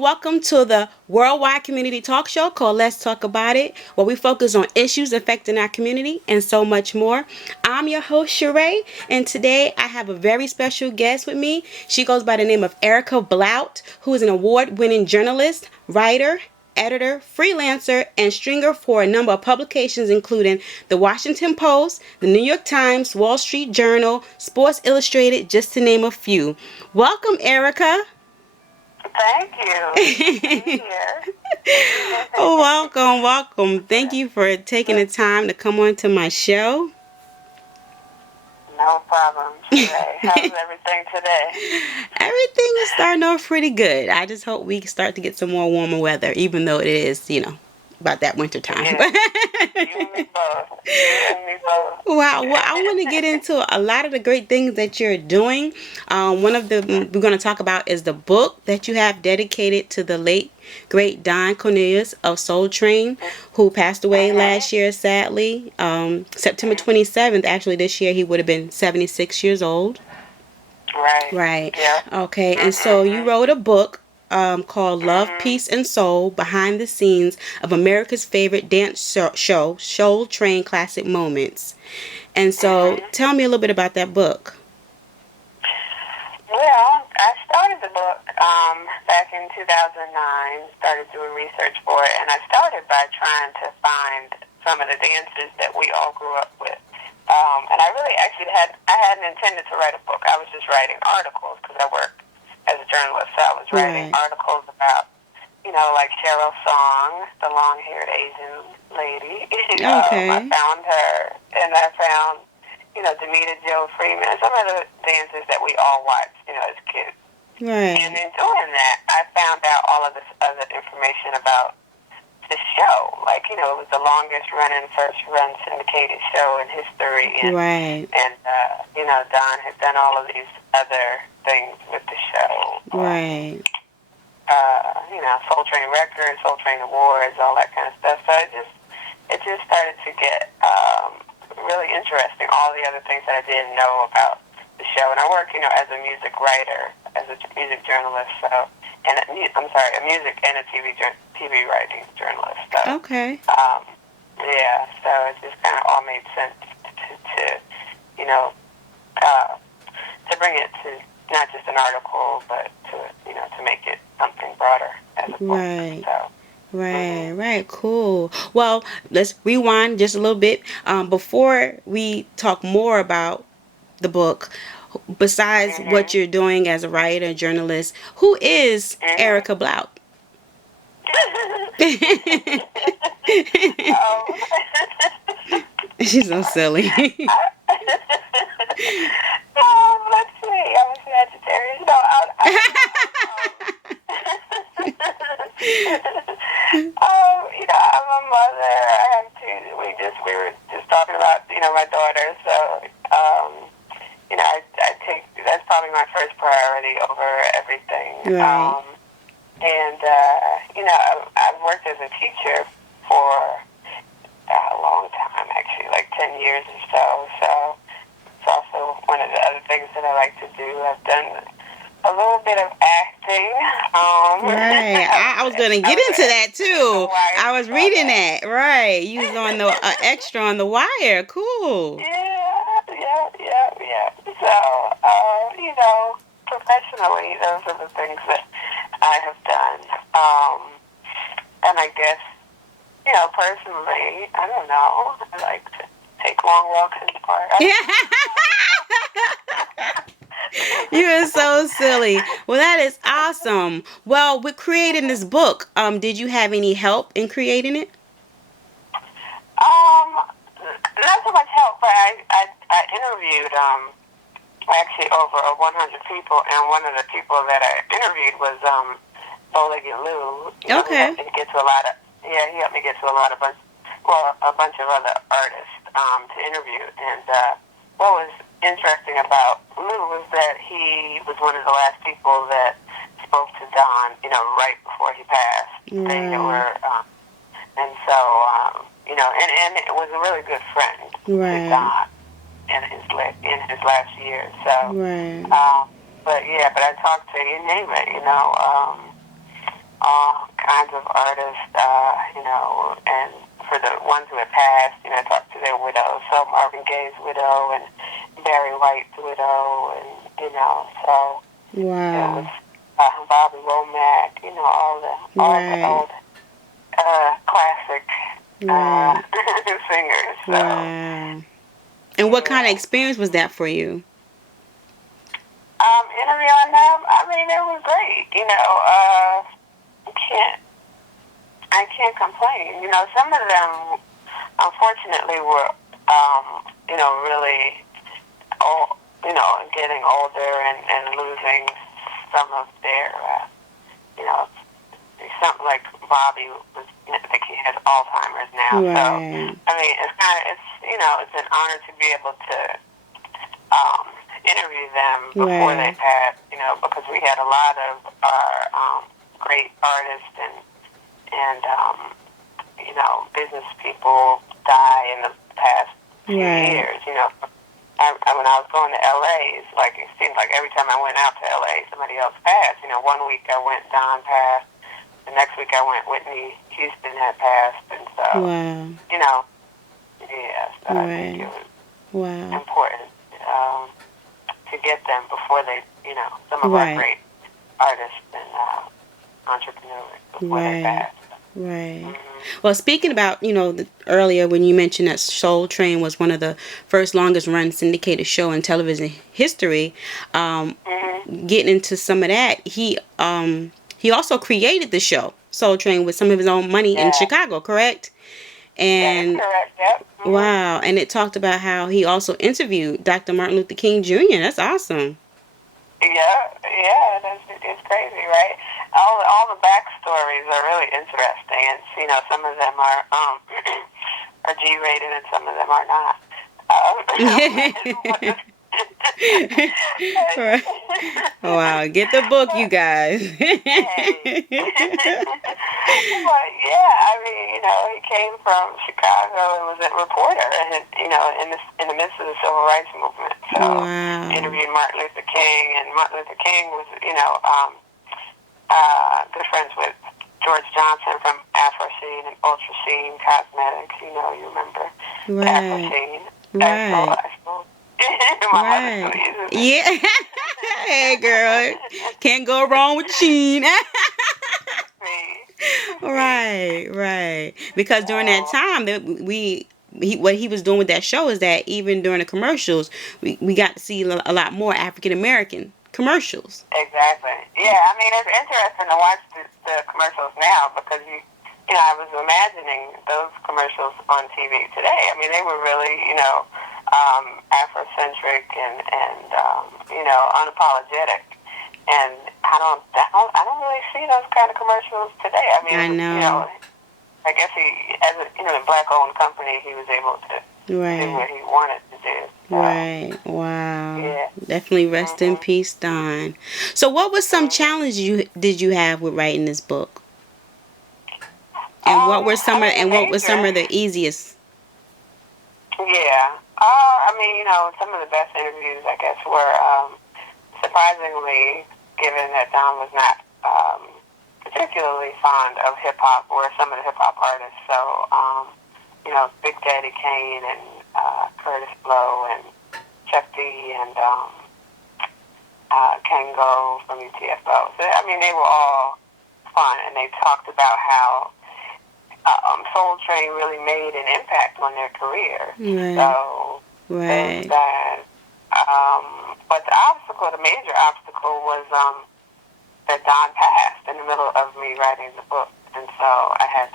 Welcome to the worldwide community talk show called Let's Talk About It, where we focus on issues affecting our community and so much more. I'm your host, Charay, and today I have a very special guest with me. She goes by the name of Ericka Blount, who is an award-winning journalist, writer, editor, freelancer, and stringer for a number of publications including The Washington Post, The New York Times, Wall Street Journal, Sports Illustrated, just to name a few. Welcome, Ericka. Thank you. Good to be here. Welcome. Thank you for taking the time to come on to my show. No problem today. How's everything today? Everything is starting off pretty good. I just hope we start to get some more warmer weather, even though it is, about that winter time. Yeah. You and me both. Wow. Well, I want to get into a lot of the great things that you're doing. One of them we're going to talk about is the book that you have dedicated to the late, great Don Cornelius of Soul Train, who passed away last year, sadly. September 27th, actually, this year, he would have been 76 years old. Right. Yeah. Okay. And so you wrote a book called Love, Peace, and Soul, Behind the Scenes of America's Favorite Dance Show, Soul Train Classic Moments. And so tell me a little bit about that book. Well, I started the book back in 2009, started doing research for it, and I started by trying to find some of the dances that we all grew up with. And I really actually hadn't intended to write a book. I was just writing articles because I work as a journalist, so I was writing articles about, like Charay Vaughn, the long-haired Asian lady. Okay. I found her, and I found, Demita Jo Freeman, and some of the dances that we all watched, as kids. Right. And in doing that, I found out all of this other information about the show. Like, it was the longest-running, first-run syndicated show in history. And, Don had done all of these other things with the show. Right. Soul Train Records, Soul Train Awards, all that kind of stuff. So it just started to get really interesting, all the other things that I didn't know about the show. And I work, as a music writer, as a music journalist, a music and a TV writing journalist. So, okay. So it just kind of all made sense to bring it to not just an article, but to make it something broader as a book. Right. So. Right, cool. Well, let's rewind just a little bit. Before we talk more about the book, besides what you're doing as a writer, journalist, who is Ericka Blount? She's so silly. Let's see. I'm a Sagittarius. I'm a mother. I have two. We were just talking about, my daughter. So, I take, that's probably my first priority over everything. Right. I've worked as a teacher for a long time, actually, like 10 years or so. So it's also one of the other things that I like to do. I've done a little bit of acting. Right. I was going to get into that, too. I was reading that. Right. You was on the extra on The Wire. Cool. Yeah. So, professionally, those are the things that I have done. And I guess, personally, I don't know. I like to take long walks in the park. You are so silly. Well, that is awesome. Well, with creating this book, did you have any help in creating it? Not so much help, but I interviewed actually over 100 people, and one of the people that I interviewed was Bowlegged Lou. Okay. He helped me get to a bunch of other artists to interview. And what was interesting about Lou was that he was one of the last people that spoke to Don, right before he passed. And it was a really good friend to Don in his last years. So, but I talked to, you name it, all kinds of artists, and for the ones who had passed, I talked to their widows, so Marvin Gaye's widow and Barry White's widow, and, so Wow. it was Bobby Womack, all the old classic singers. So. Wow. And what kind of experience was that for you? Interviewing them, I mean, it was great. I can't complain. Some of them, unfortunately, were, really old, getting older and losing some of their, something like Bobby was, I think he has Alzheimer's now. Right. So, I mean, it's an honor to be able to interview them before they passed, because we had a lot of our great artists and business people die in the past few years. When I was going to LA, it seemed like every time I went out to LA, somebody else passed. 1 week I went, Don passed. The next week I went, Whitney Houston had passed, and so so I think it was important to get them before they, some of our great artists and entrepreneurs before they passed. Right. Well, speaking about, earlier when you mentioned that Soul Train was one of the first longest run syndicated show in television history, getting into some of that, he also created the show Soul Train with some of his own money in Chicago, correct? And that is correct, yep. Wow, and it talked about how he also interviewed Dr. Martin Luther King Jr. That's awesome. It's crazy, right? All the backstories are really interesting, and some of them are are G-rated, and some of them are not. Wow, get the book, you guys. But I mean, he came from Chicago and was a reporter, and in the midst of the civil rights movement. So interviewed Martin Luther King, and Martin Luther King was, good friends with George Johnson from Afroscene and Ultrascene Cosmetics. You remember Afroscene. Right. My mother still uses it. Yeah. Hey, girl. Can't go wrong with Sheen. Right. Because during that time, what he was doing with that show is that even during the commercials, we got to see a lot more African American commercials. Exactly. Yeah, I mean, it's interesting to watch the commercials now because I was imagining those commercials on TV today. I mean, they were really, Afrocentric and unapologetic. And I don't really see those kind of commercials today. I mean, I know. I guess as a black-owned company, he was able to do what he wanted to do. So, Wow. Yeah. Definitely rest in peace, Don. So, what was some challenges did you have with writing this book? And what were some of the easiest? Yeah. Some of the best interviews, I guess, were surprisingly, given that Don was not particularly fond of hip hop, or some of the hip hop artists. So, Big Daddy Kane and Curtis Blow and Chuck D and Kango from UTFO. So, they were all fun, and they talked about how Soul Train really made an impact on their career. So, that. But the major obstacle was that Don passed in the middle of me writing the book, and so I had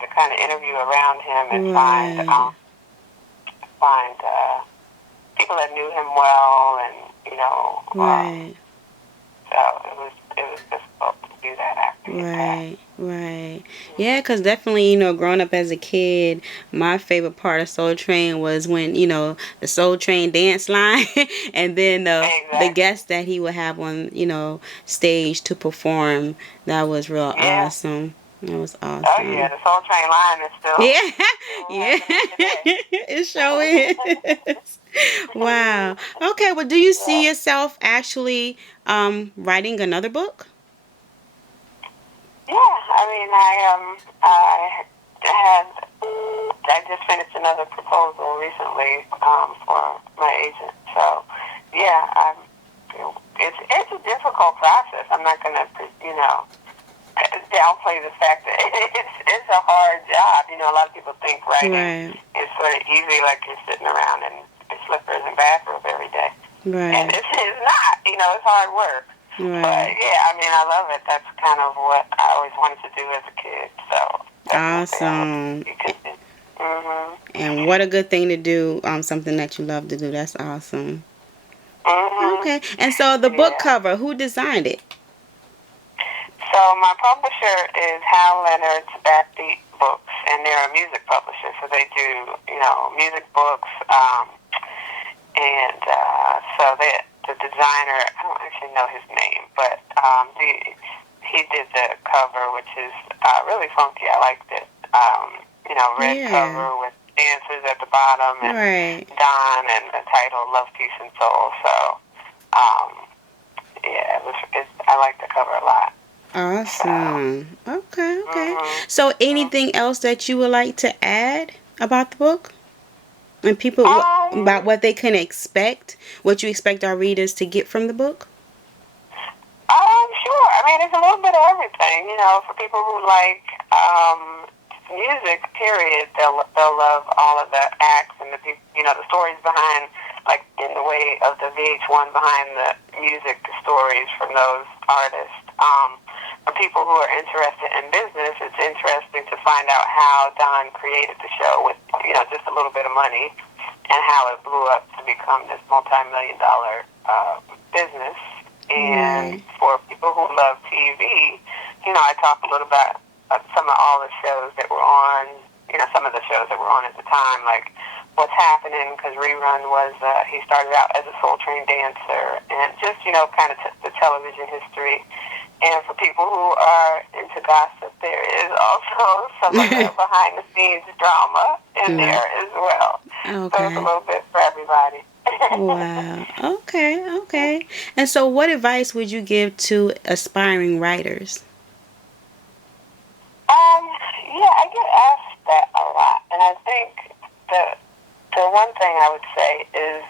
to kind of interview around him and find people that knew him well, and so it was difficult to do that after he passed. Yeah, because definitely, growing up as a kid, my favorite part of Soul Train was when, the Soul Train dance line and then the guests that he would have on, stage to perform. That was real awesome. That was awesome. Oh, yeah, the Soul Train line is still... the show is. Wow. Okay, well, do you see yourself actually writing another book? Yeah, I mean, I just finished another proposal recently for my agent. So, yeah, it's a difficult process. I'm not going to, downplay the fact that it's a hard job. You know, a lot of people think writing is sort of easy, like you're sitting around in slippers and bathrobe every day. Right. And it's not. You know, it's hard work. Right. But yeah, I mean, I love it. That's kind of what I always wanted to do as a kid. So awesome. Mm-hmm. And what a good thing to do. Something that you love to do. That's awesome. Mm-hmm. Okay. And so the book cover, who designed it? So my publisher is Hal Leonard's Backbeat Books, and they're a music publisher. So they do, music books, and so the designer, I don't actually know his name, but he did the cover, which is really funky. I liked it. Red cover with dancers at the bottom, and Don, and the title Love, Peace, and Soul. So, I like the cover a lot. Awesome. So, okay. Mm-hmm. So anything else that you would like to add about the book? And people, about what they can expect, what you expect our readers to get from the book? Sure. I mean, it's a little bit of everything. For people who like music, period, they'll love all of the acts and the stories behind, like in the way of the VH1 behind the music, the stories from those artists. For people who are interested in business, it's interesting to find out how Don created the show with, just a little bit of money, and how it blew up to become this multi-million-dollar business. And for people who love TV, I talk a little about some of all the shows that were on, some of the shows that were on at the time, like What's Happening, because Rerun was, he started out as a Soul Train dancer, and just, kind of the television history. And for people who are into gossip, there is also some of the behind-the-scenes drama in there as well. Okay. So it's a little bit for everybody. Wow. Okay. And so what advice would you give to aspiring writers? I get asked that a lot. And I think the one thing I would say is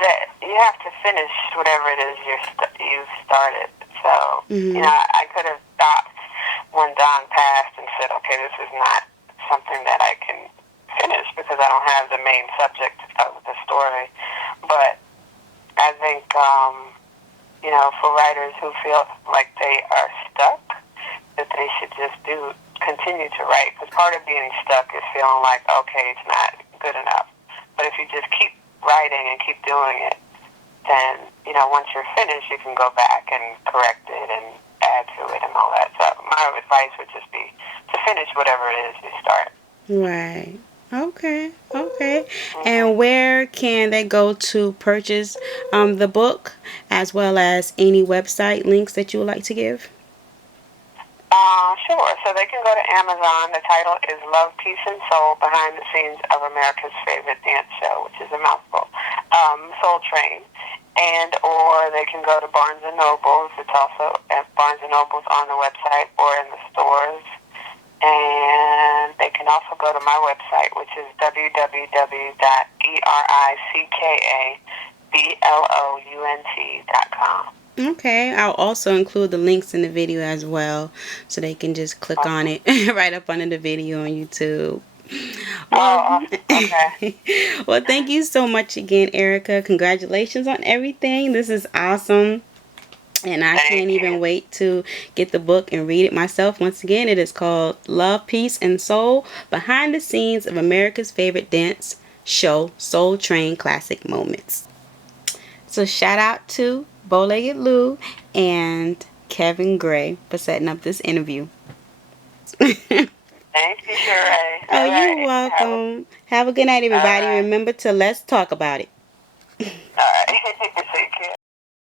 that you have to finish whatever it is you've started. So, I could have stopped when Don passed and said, okay, this is not something that I can finish because I don't have the main subject of the story. But I think, for writers who feel like they are stuck, that they should just continue to write. Because part of being stuck is feeling like, okay, it's not good enough. But if you just keep writing and keep doing it, then, once you're finished, you can go back and correct it and add to it and all that. So my advice would just be to finish whatever it is you start. Right. Okay. Mm-hmm. And where can they go to purchase the book, as well as any website links that you would like to give? Sure. So they can go to Amazon. The title is Love, Peace, and Soul, Behind the Scenes of America's Favorite Dance Show, which is a mouthful, Soul Train. Or they can go to Barnes & Nobles. It's also at Barnes & Nobles on the website or in the stores. And they can also go to my website, which is www.erickaBlount.com. Okay, I'll also include the links in the video as well, so they can just click on it right up under the video on YouTube. Well, okay. Well, thank you so much again, Ericka. Congratulations on everything. This is awesome. And I can't even wait to get the book and read it myself. Once again, it is called Love, Peace, and Soul, Behind the Scenes of America's Favorite Dance Show, Soul Train Classic Moments. So shout out to Bowlegged Lou and Kevin Gray for setting up this interview. Thank you, Charay. Oh, you're welcome. Have a good night, everybody. Remember to let's talk about it. All right. Take care.